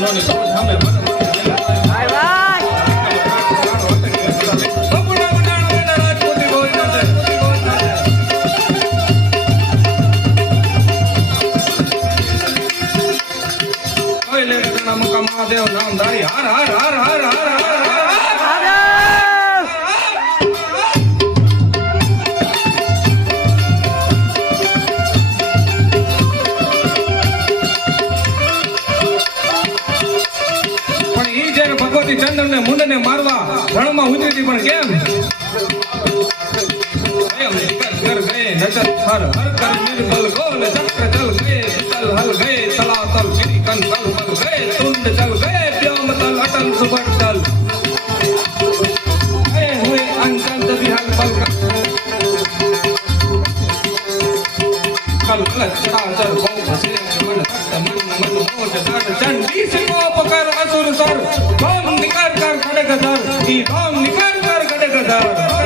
નોની તો સામે મને ભાઈ ભાઈ બપુરા મંડાણ મંડા રાજપૂતી બોલતા છે કોઈ લે ઘણા મુકા મહાદેવ નામ ધારી હાર હાર હાર હાર હાર હાર ચંદન ને મુંડ ને મારવા રણમાં ઉતરી પણ કેમ કર ગયે નજર હર હર કર નિર્બલ ગોલ ચક્ર ચલ ગયે તલ હલ ગયે તલા તલ ફિરી કન તલ મલ ગયે તુંડ ચલ ગયે પ્યોમ તલ અટલ સુબટ તલ ગયે હુએ અંકલ વિહલ પલ કલ કલ ચાચર બહુ ભસે મન તટ મન મન મોજ તટ ચંડી સે પકર અસુર સર ધમ નિકાર કર ખડગધર કી ધમ નિકાર કર ખડગધર